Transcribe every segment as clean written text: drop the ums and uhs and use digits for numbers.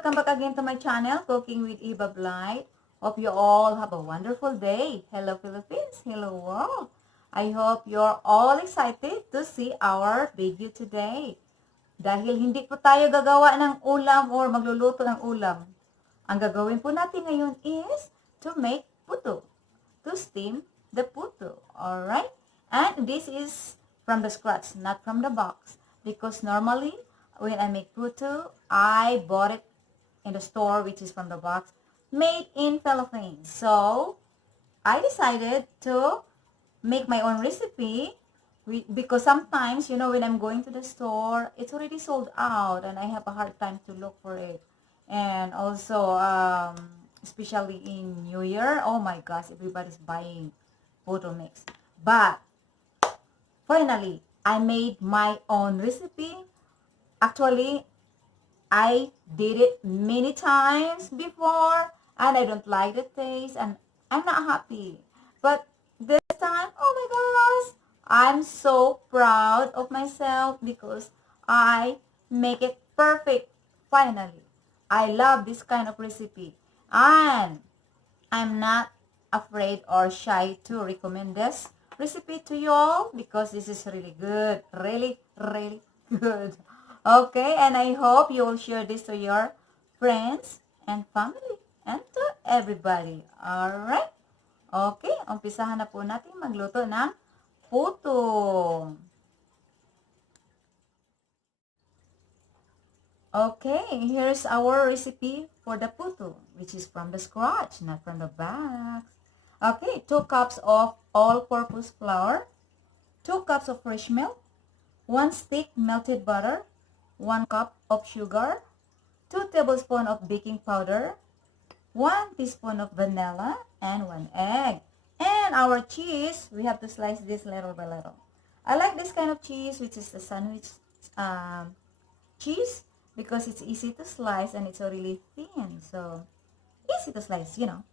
welcome back again to my channel, Cooking with Eva Blight. Hope you all have a wonderful day. Hello Philippines, hello world. I hope you're all excited to see our video today. Dahil hindi po tayo gagawa ng ulam or magluluto ng ulam. Ang gagawin po natin ngayon is to make puto. To steam the puto. Alright? And this is from the scratch, not from the box. Because normally, when I make puto, I bought it in the store, which is from the box, made in Philippines. So, I decided to make my own recipe because sometimes, you know, when I'm going to the store, it's already sold out and I have a hard time to look for it. And also, especially in New Year, oh my gosh, everybody's buying puto mix. But, finally, I made my own recipe. Actually, I did it many times before and I don't like the taste and I'm not happy. But this time, oh my gosh, I'm so proud of myself because I make it perfect finally. I love this kind of recipe and I'm not afraid or shy to recommend this recipe to you all because this is really good. Really, really good. Okay, and I hope you will share this to your friends and family and to everybody. Alright? Okay, umpisahan na po natin magluto ng puto. Okay, here's our recipe for the puto, which is from the scratch, not from the box. Okay, 2 cups of all-purpose flour, 2 cups of fresh milk, 1 stick melted butter, 1 cup of sugar, 2 tablespoons of baking powder, 1 teaspoon of vanilla, and 1 egg. And our cheese, we have to slice this little by little. I like this kind of cheese, which is the sandwich cheese, because it's easy to slice and it's really thin. So, easy to slice, you know.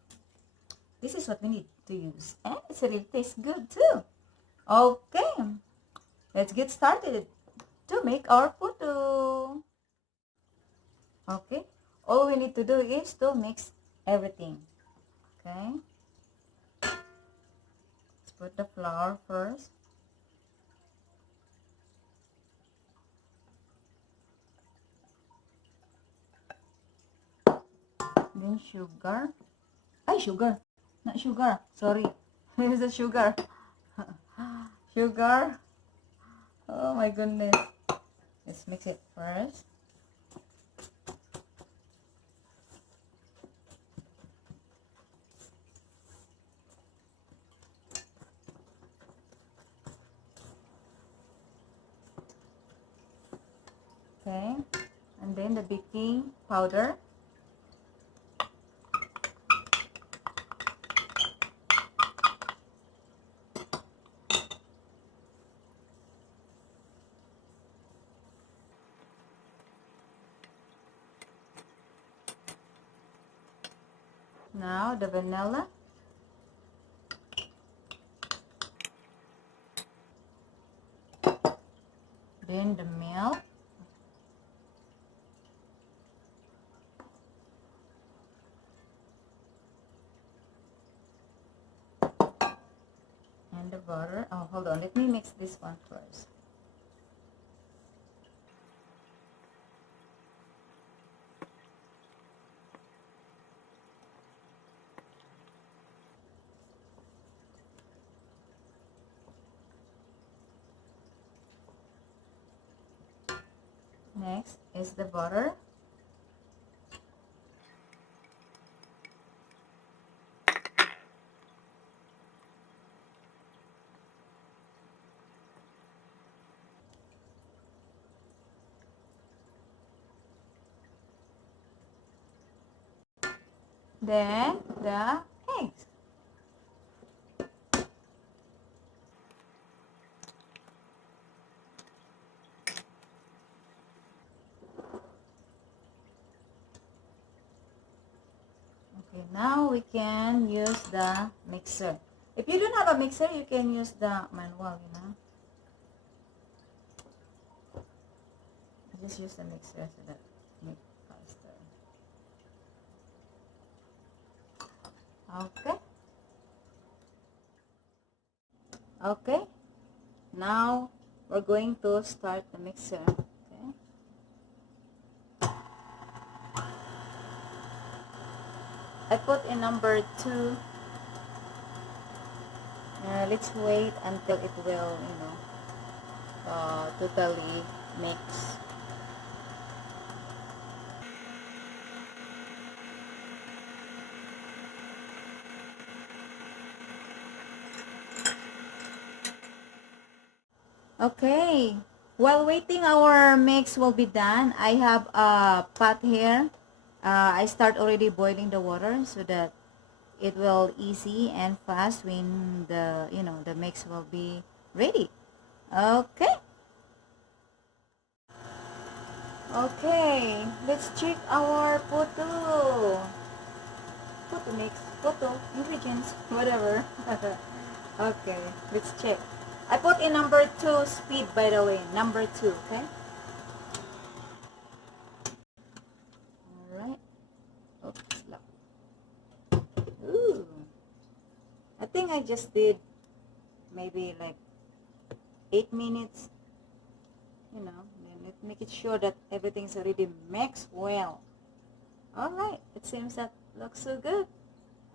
This is what we need to use. And it really tastes good too. Okay, let's get started to make our puto. Okay, all we need to do is to mix everything. Okay, let's put the flour first. Then sugar. Ay, sugar. Not sugar. Sorry. This is sugar. Sugar. Oh my goodness. Let's mix it first. Okay. And then the baking powder. Now the vanilla. Then the milk. And the butter. Oh, hold on. Let me mix this one first. Next is the butter. Then the eggs. Okay, now we can use the mixer. If you don't have a mixer, you can use the manual, you know. Just use the mixer so that make faster. Okay. Okay. Now we're going to start the mixer. Okay. I put in number 2. Let's wait until it will, totally mix. Okay. While waiting our mix will be done, I have a pot here. I start already boiling the water so that it will easy and fast when the mix will be ready. Okay. Okay. Let's check our Puto. Puto mix. Puto ingredients. Whatever. Okay. Let's check. I put in number 2 speed, by the way. Number 2. Okay. Alright. Oops. Ooh. I think I just did maybe like 8 minutes. Then let's make it sure that everything's already mixed well. Alright. It seems that looks so good.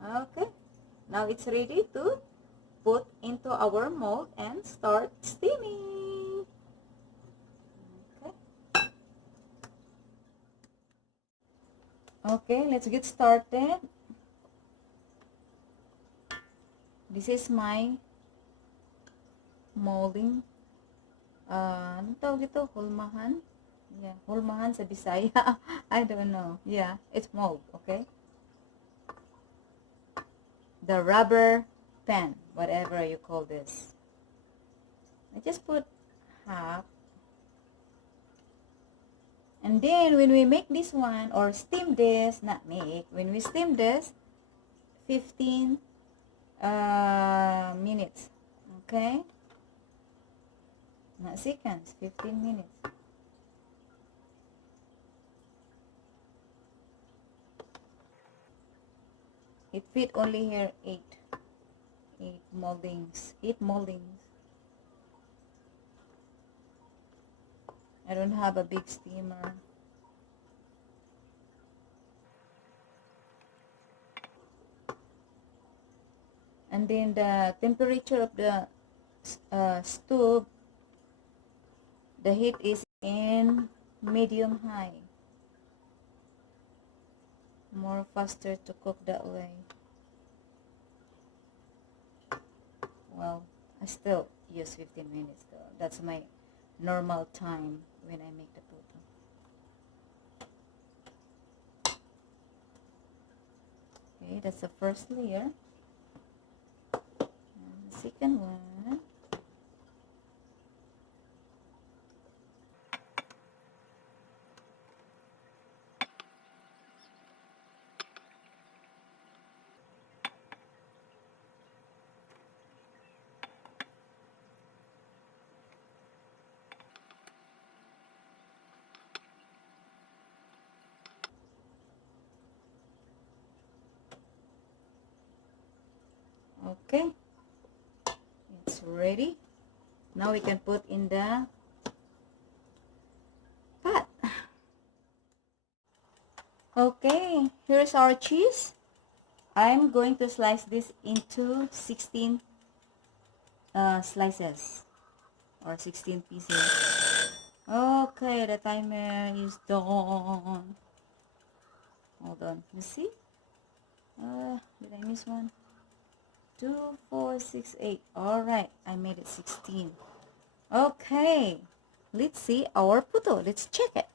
Okay. Now it's ready to put into our mold and start steaming. Okay. Okay, let's get started. This is my molding. Anong tawag ito? Hulmahan? Yeah, hulmahan sa Bisaya. I don't know. Yeah, it's mold, okay? The rubber pen, whatever you call this. I just put half. And then when we make this one or steam this, not make, when we steam this, 15 minutes. Okay? Not seconds, 15 minutes. It fit only here 8 moldings. 8 moldings. I don't have a big steamer. And then the temperature of the stove, the heat is in medium high. More faster to cook that way. Well, I still use 15 minutes though. That's my normal time when I make the puto. Okay, that's the first layer. And the second one. Okay, it's ready. Now we can put in the pot. Okay, here's our cheese. I'm going to slice this into 16 slices or 16 pieces. Okay, the timer is done. Hold on, you see? Did I miss one? 2, 4, 6, 8. Alright, I made it 16. Okay, let's see our puto. Let's check it.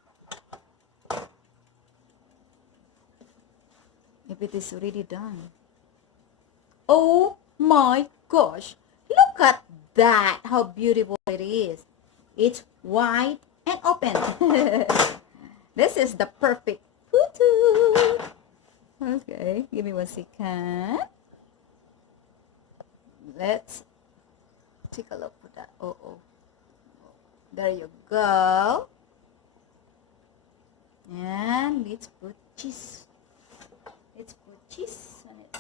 If it is already done. Oh my gosh, look at that, how beautiful it is. It's white and open. This is the perfect puto. Okay, give me 1 second. Let's take a look at that. Oh, there you go. And let's put cheese. Let's put cheese on it.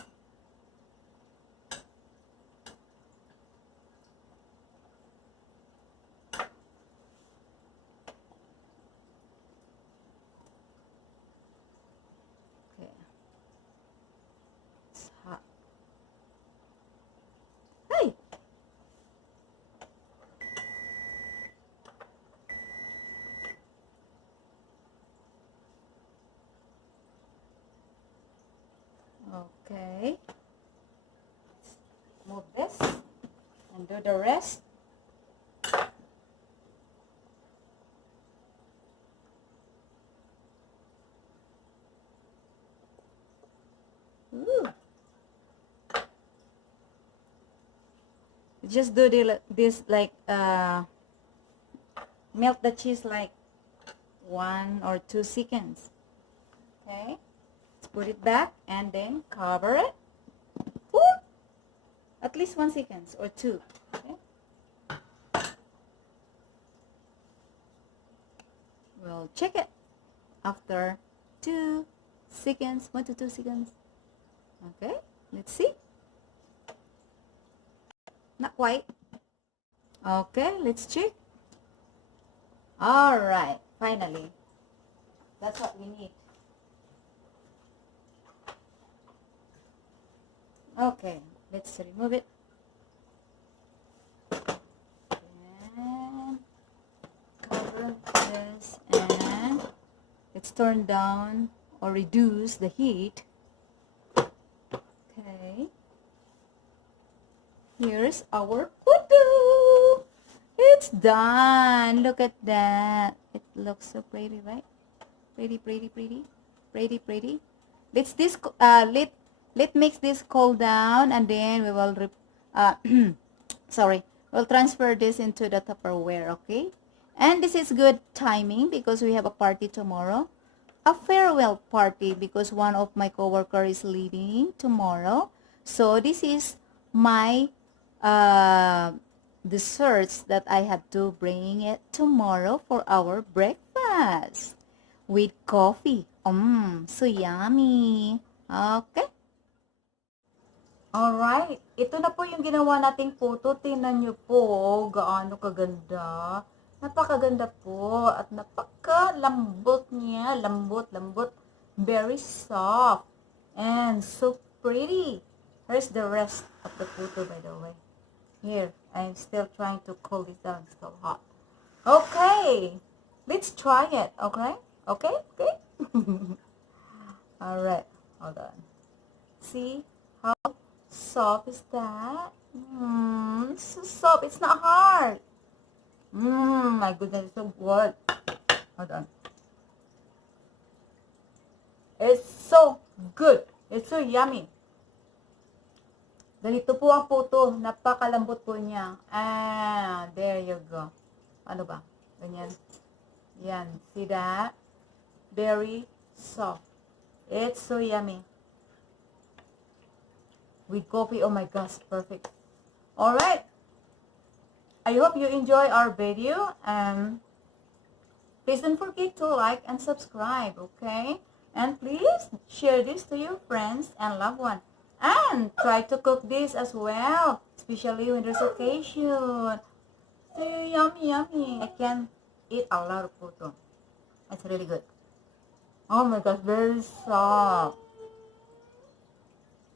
Okay. Move this and do the rest. Ooh. Just do this like melt the cheese like 1 or 2 seconds. Okay. Let's put it back and then cover it. Ooh. At least 1 second or 2. Okay. We'll check it after 2 seconds, 1 to 2 seconds. Okay, let's see. Not quite. Okay, let's check. All right, finally. That's what we need. Okay, let's remove it. And cover this and let's turn down or reduce the heat. Okay. Here's our Puto. It's done. Look at that. It looks so pretty, right? Pretty, pretty, pretty. Pretty, pretty. Let mix this cool down and then we will sorry. We'll transfer this into the Tupperware, okay? And this is good timing because we have a party tomorrow. A farewell party because one of my coworker is leaving tomorrow. So this is my desserts that I have to bring it tomorrow for our breakfast with coffee. So yummy. Okay. Alright, ito na po yung ginawa nating photo. Tingnan nyo po, gaano kaganda. Napakaganda po at napakalambot niya. Lambot, lambot. Very soft and so pretty. Here's the rest of the photo, by the way. Here, I'm still trying to cool this down. It's still hot. Okay, let's try it. Okay, okay, okay. Alright, hold on. See how soft is that? It's so soft. It's not hard. My goodness, it's so good. Hold on. It's so good. It's so yummy. Ganito po ang puto. Napakalambot po niya. There you go. Ano ba? Ganyan. Yan. See that? Very soft. It's so yummy. With coffee, oh my gosh, perfect. Alright. I hope you enjoy our video. Please don't forget to like and subscribe, okay? And please share this to your friends and loved ones. And try to cook this as well, especially when there's occasion. So yummy, yummy. I can eat a lot of puto. It's really good. Oh my gosh, very soft.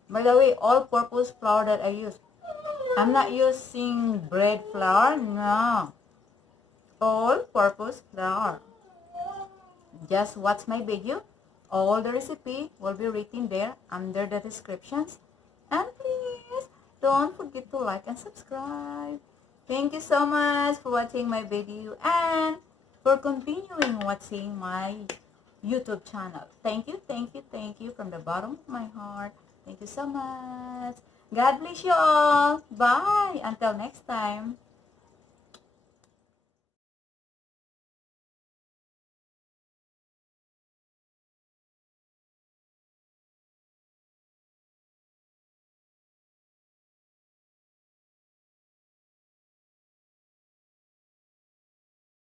By the way, all-purpose flour that I use. I'm not using bread flour, no. All-purpose flour. Just watch my video. All the recipe will be written there under the descriptions. And please don't forget to like and subscribe. Thank you so much for watching my video and for continuing watching my YouTube channel. Thank you, thank you, thank you from the bottom of my heart. Thank you so much. God bless you all. Bye. Until next time.